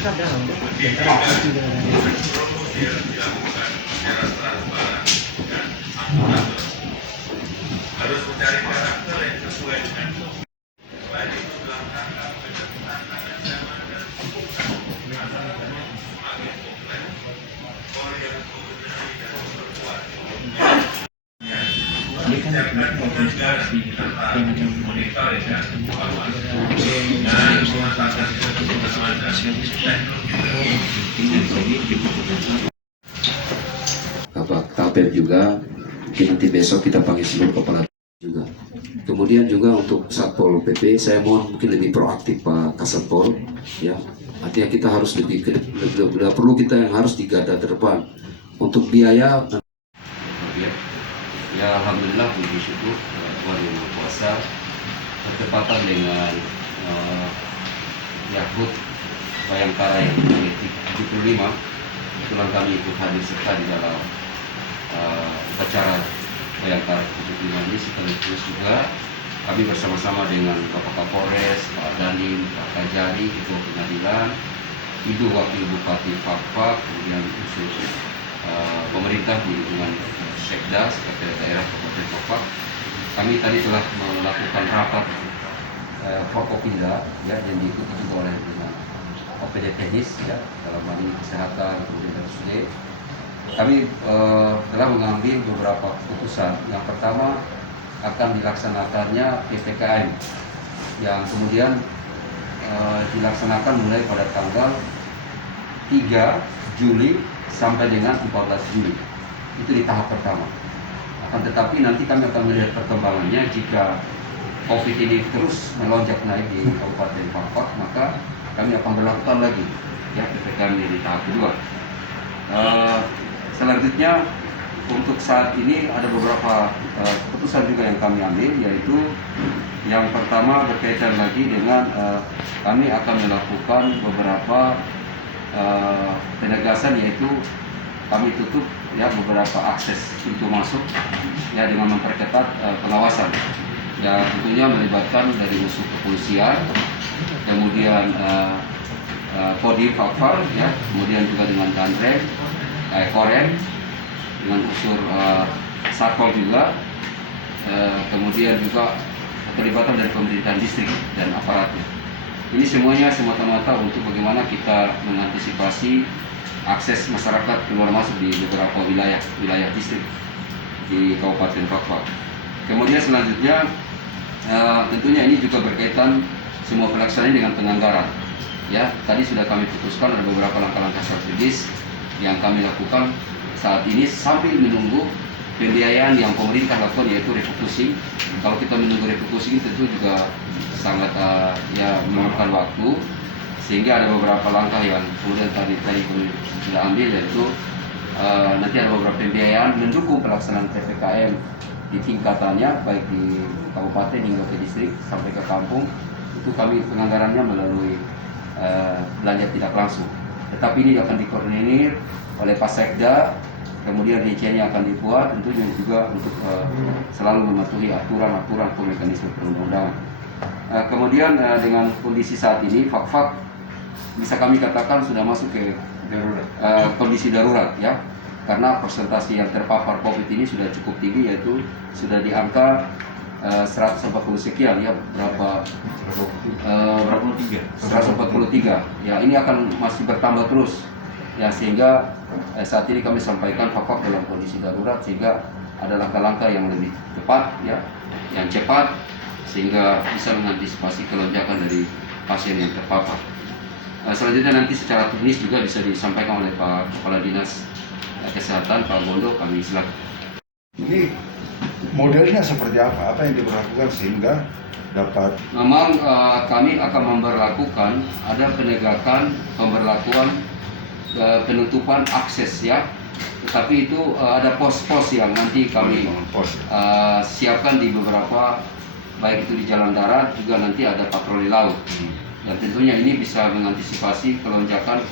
harus mencari karakter yang sesuai dengan Bapak Kapten juga, mungkin nanti besok kita panggil seluruh kepala juga. Kemudian juga untuk Satpol PP, saya mohon mungkin lebih proaktif Pak Kasatpol, ya. Artinya kita harus lebih perlu kita yang harus di garda terdepan untuk biaya. Ya alhamdulillah puji syukur Tuhan Yang Maha Kuasa bertepatan dengan HUT Bayangkara yang ke-75. Itulah kami ikut hadir serta di dalam upacara Bayangkara ke-75 ini, sekaligus juga kami bersama-sama dengan Bapak Kapolres, Pak Danim, Pak Kajari, Ketua Pengadilan, Ibu Wakil Bupati Fakfak, kemudian unsur pemerintah di lingkungan Sekda, Sekretariat Daerah Kabupaten Fakfak. Kami tadi telah melakukan rapat Forkopimda, ya, yang diikuti juga oleh OPD teknis, ya, dalam hal ini kesehatan, kemudian RSUD. Kami telah mengambil beberapa keputusan. Yang pertama akan dilaksanakannya PPKM yang kemudian dilaksanakan mulai pada tanggal 3 Juli sampai dengan 14 Juli. Itu di tahap pertama. Akan tetapi nanti kami akan melihat perkembangannya. Jika COVID ini terus melonjak naik di Kabupaten Fakfak, maka kami akan berlakukan lagi, ya, PPKM di tahap kedua. Selanjutnya untuk saat ini ada beberapa keputusan juga yang kami ambil, yaitu yang pertama berkaitan lagi dengan kami akan melakukan beberapa penegasan, yaitu kami tutup, ya, beberapa akses pintu masuk, ya, dengan memperketat pengawasan, ya, tentunya melibatkan dari unsur kepolisian, kemudian Kodim Fakfak, ya, kemudian juga dengan Danrem, Korem, dengan unsur Satpol juga, kemudian juga keterlibatan dari pemerintahan distrik dan aparatnya. Ini semuanya semata-mata untuk bagaimana kita mengantisipasi akses masyarakat keluar masuk di beberapa wilayah distrik di Kabupaten Fakfak. Kemudian selanjutnya tentunya ini juga berkaitan semua pelaksanaan dengan penganggaran. Ya, tadi sudah kami putuskan ada beberapa langkah-langkah strategis yang kami lakukan saat ini sambil menunggu pembiayaan yang pemerintah lakukan, yaitu refocusing. Kalau kita menunggu refocusing tentu juga sangat memakan waktu, sehingga ada beberapa langkah yang kemudian tadi kami sudah ambil, yaitu nanti ada beberapa pembiayaan mendukung pelaksanaan PPKM di tingkatannya, baik di kabupaten hingga ke distrik sampai ke kampung. Itu kami penganggarannya melalui belanja tidak langsung. Tetapi ini akan dikoordinir oleh Pak Sekda, kemudian rinciannya akan dibuat tentunya juga untuk selalu mematuhi aturan atau mekanisme perundang-undangan. Kemudian dengan kondisi saat ini, Fakfak bisa kami katakan sudah masuk ke kondisi darurat, ya, karena persentase yang terpapar COVID ini sudah cukup tinggi, yaitu sudah di angka 140 sekian, ya, berapa 143. Ya, ini akan masih bertambah terus, ya, sehingga saat ini kami sampaikan Fakfak dalam kondisi darurat, sehingga ada langkah-langkah yang lebih cepat, ya, yang cepat, sehingga bisa mengantisipasi kelonjakan dari pasien yang terpapar. Selanjutnya nanti secara teknis juga bisa disampaikan oleh Pak Kepala Dinas Kesehatan, Pak Bondo. Kami silakan. Ini modelnya seperti apa? Apa yang diberlakukan sehingga dapat? Memang kami akan memberlakukan, ada penegakan pemberlakuan penutupan akses, ya. Tetapi itu ada pos-pos yang nanti kami siapkan di beberapa, baik itu di jalan darat, juga nanti ada patroli laut. Dan tentunya ini bisa mengantisipasi kelonjakan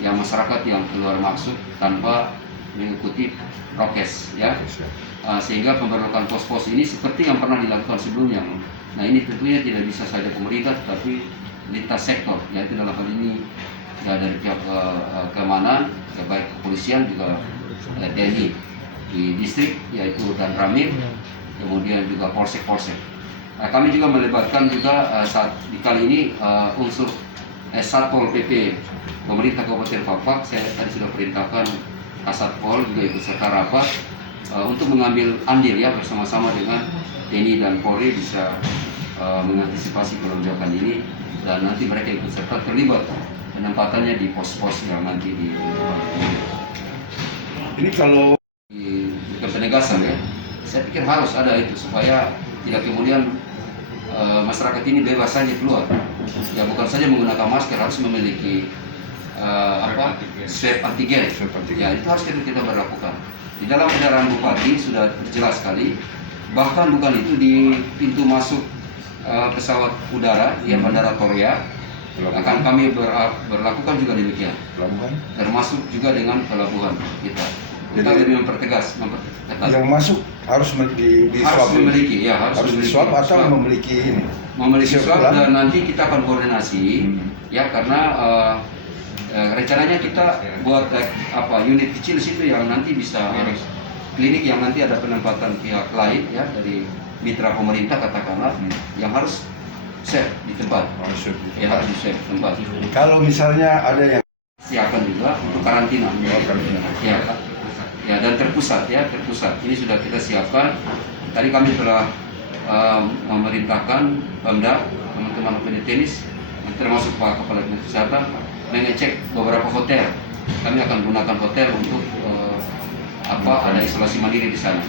yang masyarakat yang keluar masuk tanpa mengikuti prokes, ya. Sehingga pemberlakuan pos-pos ini seperti yang pernah dilakukan sebelumnya. Nah, ini tentunya tidak bisa saja pemerintah, tetapi lintas sektor, yaitu dalam hal ini ya dari pihak keamanan, ya baik kepolisian juga TNI di distrik yaitu dan Ramil, kemudian juga polsek-polsek. Kami juga melibatkan juga saat di kali ini unsur Satpol PP pemerintah Kabupaten Fak-Fak. Saya tadi sudah perintahkan Kasatpol juga ikut serta rapat untuk mengambil andil ya bersama-sama dengan TNI dan Polri bisa mengantisipasi lonjakan ini, dan nanti mereka ikut serta terlibat penempatannya di pos-pos yang nanti di Ini kalau di penegasan ya, saya pikir harus ada itu supaya tidak kemudian masyarakat ini bebas saja keluar. Ya bukan saja menggunakan masker, harus memiliki swab antigen. Ya itu harus kita berlakukan. Di dalam edaran Bupati sudah jelas sekali. Bahkan bukan itu di pintu masuk pesawat udara di Bandara Toria akan kami berlakukan juga demikian. Termasuk juga dengan pelabuhan kita. Kita lebih mempertegas, memperketat. yang masuk harus di Harus swab. memiliki, ya Harus di swab atau memiliki ini. memiliki swab, Swab. dan nanti kita akan koordinasi ya karena rencananya kita buat unit kecil situ yang nanti bisa klinik yang nanti ada penempatan pihak lain ya dari mitra pemerintah katakanlah yang harus safe di tempat. Ya harus di safe tempat. Kalau misalnya ada yang Siapkan juga untuk karantina. Ya dan terpusat. Ini sudah kita siapkan. Tadi kami telah memerintahkan Pemda, teman-teman OPD tenis, termasuk Pak Kepala Dinas Kesehatan, mengecek beberapa hotel. Kami akan gunakan hotel untuk ada isolasi mandiri di sana.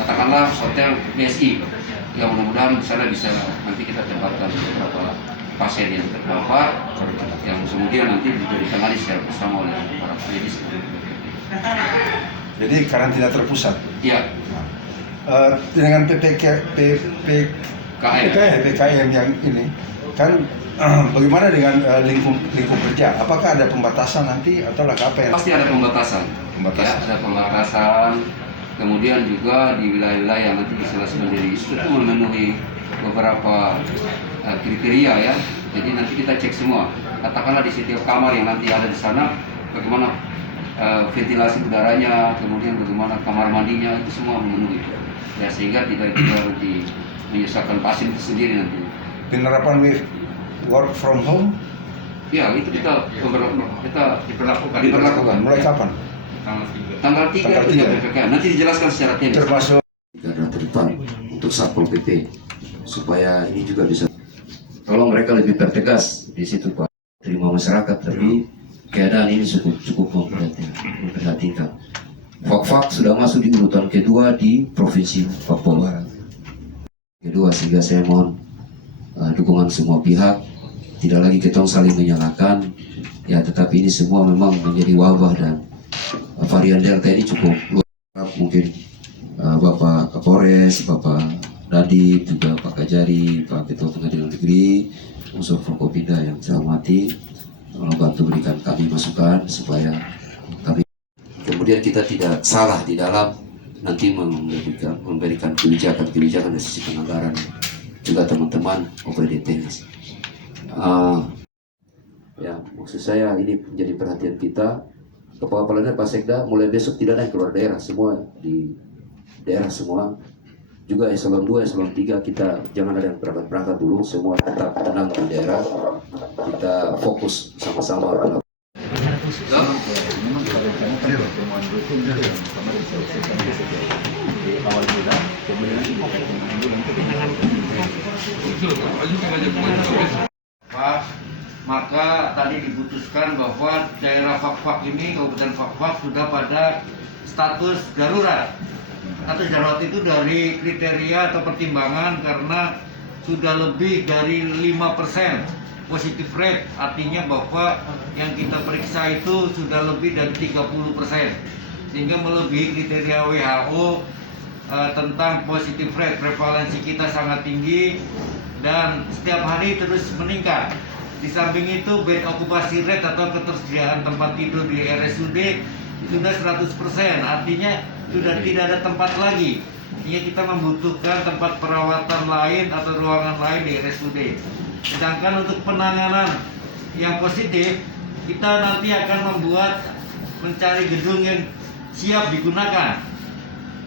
Katakanlah hotel BSI, yang mudah-mudahan di sana bisa nanti kita tempatkan beberapa pasien yang terpapar, yang kemudian nanti bisa ditangani secara bersama oleh para medis. jadi karantina terpusat. Iya. Dengan PPKM yang ini kan bagaimana dengan lingkup kerja? Apakah ada pembatasan nanti atau apa yang? Pasti ada pembatasan. Ya, ada pembatasan. Kemudian juga di wilayah-wilayah yang nanti isolasi mandiri itu memenuhi beberapa kriteria ya. Jadi nanti kita cek semua. Katakanlah di setiap kamar yang nanti ada di sana, bagaimana ventilasi udaranya, kemudian bagaimana kamar mandinya, itu semua memenuhi. Ya sehingga tidak nanti menyusahkan pasien itu sendiri nanti. Penerapan work from home? Ya itu kita diberlakukan. Mulai kapan? Tanggal 3 itu ya PPKM. Nanti dijelaskan secara teknis. Termasuk Garda terdepan untuk Satpol PP supaya ini juga bisa tolong mereka lebih bertegas di situ Pak, terima masyarakat, tapi keadaan ini cukup memprihatinkan. Fak-Fak sudah masuk di urutan kedua di Provinsi Papua Barat. Kedua, sehingga saya mohon dukungan semua pihak, tidak lagi kita saling menyalahkan, ya tetapi ini semua memang menjadi wabah dan varian Delta ini cukup luar. Mungkin Bapak Kapolres, Bapak Nadib, juga Pak Kajari, Pak Ketua Pengadilan Negeri, unsur Forkopimda yang saya hormati, membantu berikan kami masukan supaya kami kemudian kita tidak salah di dalam nanti memberikan kebijakan dari sisi penganggaran juga teman-teman OPD tenis. Ya maksud saya ini menjadi perhatian kita. Kepala Daerah Pak Sekda mulai besok tidak ada yang keluar daerah, semua di daerah semua. Juga eselon 2, eselon 3 kita jangan ada yang berangkat dulu, semua tetap tenang di daerah. Kita fokus sama-sama dalam. Maka tadi diputuskan bahwa daerah Fak-Fak ini, Kabupaten Fak-Fak sudah pada status darurat. Status darurat itu dari kriteria atau pertimbangan karena sudah lebih dari 5% positive rate, artinya bahwa yang kita periksa itu sudah lebih dari 30%, sehingga melebihi kriteria WHO tentang positive rate. Prevalensi kita sangat tinggi dan setiap hari terus meningkat. Di samping itu bed occupancy rate atau ketersediaan tempat tidur di RSUD sudah 100%, artinya sudah tidak ada tempat lagi. Artinya kita membutuhkan tempat perawatan lain atau ruangan lain di RSUD. Sedangkan untuk penanganan yang positif kita nanti akan mencari gedung yang siap digunakan.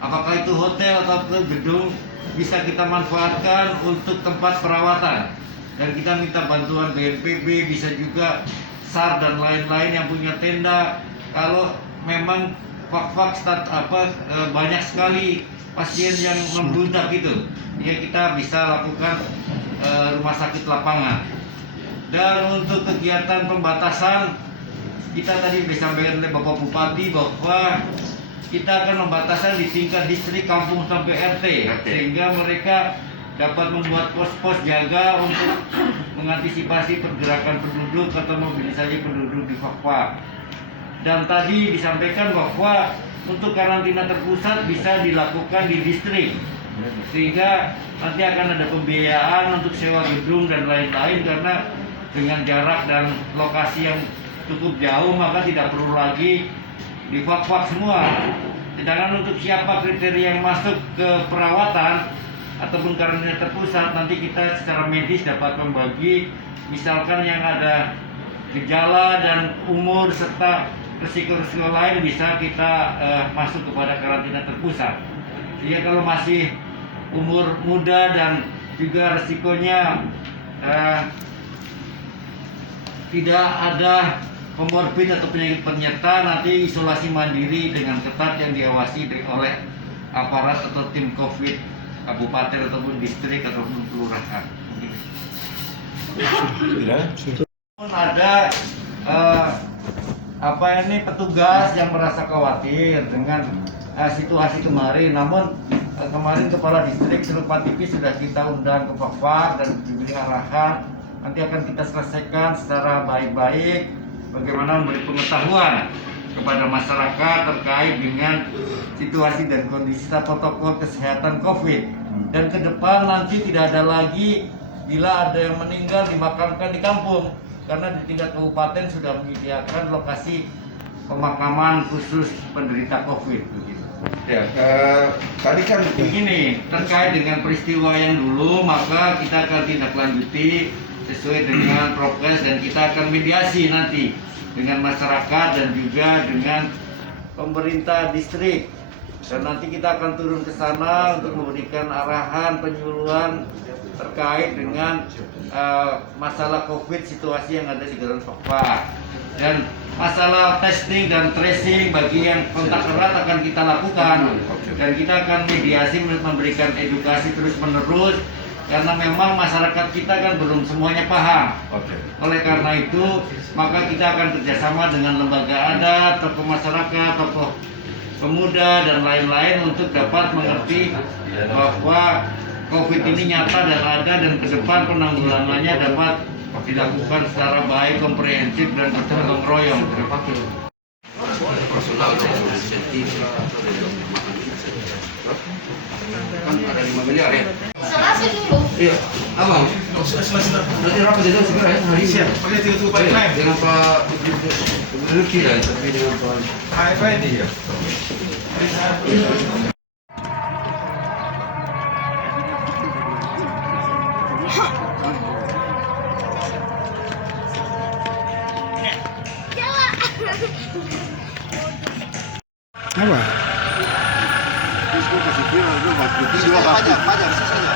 Apakah itu hotel atau gedung bisa kita manfaatkan untuk tempat perawatan. Dan kita minta bantuan BNPB, bisa juga SAR dan lain-lain yang punya tenda. Kalau memang banyak sekali pasien yang membludak gitu, ya kita bisa lakukan rumah sakit lapangan. Dan untuk kegiatan pembatasan, kita tadi disampaikan oleh Bapak Bupati bahwa kita akan membatasi di tingkat distrik, kampung sampai RT, sehingga mereka dapat membuat pos-pos jaga untuk mengantisipasi pergerakan penduduk atau mobilisasi penduduk di Fakfak. Dan tadi disampaikan bahwa untuk karantina terpusat bisa dilakukan di distrik, sehingga nanti akan ada pembiayaan untuk sewa gedung dan lain-lain, karena dengan jarak dan lokasi yang cukup jauh maka tidak perlu lagi di Fakfak semua. Sedangkan untuk siapa kriteria yang masuk ke perawatan ataupun karantina terpusat, nanti kita secara medis dapat membagi, misalkan yang ada gejala dan umur serta resiko-resiko lain bisa kita masuk kepada karantina terpusat. Jadi kalau masih umur muda dan juga resikonya tidak ada komorbid atau penyakit penyerta, nanti isolasi mandiri dengan ketat yang diawasi oleh aparat atau tim COVID kabupaten ataupun distrik ataupun kelurahan. Ada petugas yang merasa khawatir dengan situasi kemarin. Namun kemarin kepala distrik Serupati TV sudah kita undang ke Fakfak dan diberi arahan, nanti akan kita selesaikan secara baik-baik bagaimana memberi pengetahuan kepada masyarakat terkait dengan situasi dan kondisi protokol kesehatan COVID. Dan ke depan nanti tidak ada lagi bila ada yang meninggal dimakamkan di kampung, karena di tingkat kabupaten sudah menyediakan lokasi pemakaman khusus penderita COVID. Begitu. Ya, tadi kan begini, terkait dengan peristiwa yang dulu, maka kita akan tindak lanjuti sesuai dengan prokes dan kita akan mediasi nanti dengan masyarakat dan juga dengan pemerintah distrik. Dan nanti kita akan turun ke sana untuk memberikan arahan penyuluhan terkait dengan masalah COVID, situasi yang ada di Garuda Fakfak. Dan masalah testing dan tracing bagi yang kontak erat akan kita lakukan. Dan kita akan mediasi memberikan edukasi terus-menerus, karena memang masyarakat kita kan belum semuanya paham. Oleh karena itu, maka kita akan kerjasama dengan lembaga adat, tokoh masyarakat, tokoh pemuda dan lain-lain untuk dapat mengerti bahwa COVID ini nyata dan ada, dan ke depan penanggulangannya dapat dilakukan secara baik, komprehensif dan bergotong royong. Kan ada 5 miliar ya? Selesai dulu. Iya, abang. Berarti rapat itu segera ya hari ini. Siap, pakai 325. Dengan Pak Lutfi ya, tapi dengan Pak. Apa ini ya? pajak, sisanya.